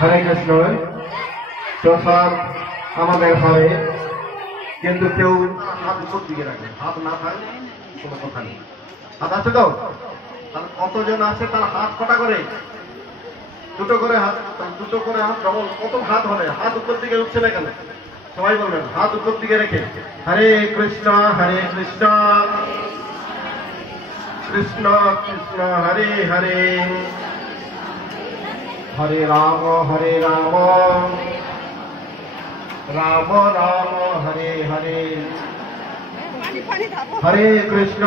হরে কৃষ্ণ। প্রসাদ আমাদের হবে, কিন্তু কেউ হাত উপর দিকে রাখে, হাত না থাকলে কোনো কথা নেই। হাত আছে তো? তাহলে কতজন আছে তার হাত কটা করে? দুটো করে হাত, দুটো করে হাত ডবল কত হাত হবে? হাত উপর দিকে উঠছে না কেন? সবাই বলবেন হাত উপর দিকে রেখে হরে কৃষ্ণ কৃষ্ণ কৃষ্ণ হরে হরে, হরে রাম রাম রাম হরে হরে, হরে কৃষ্ণ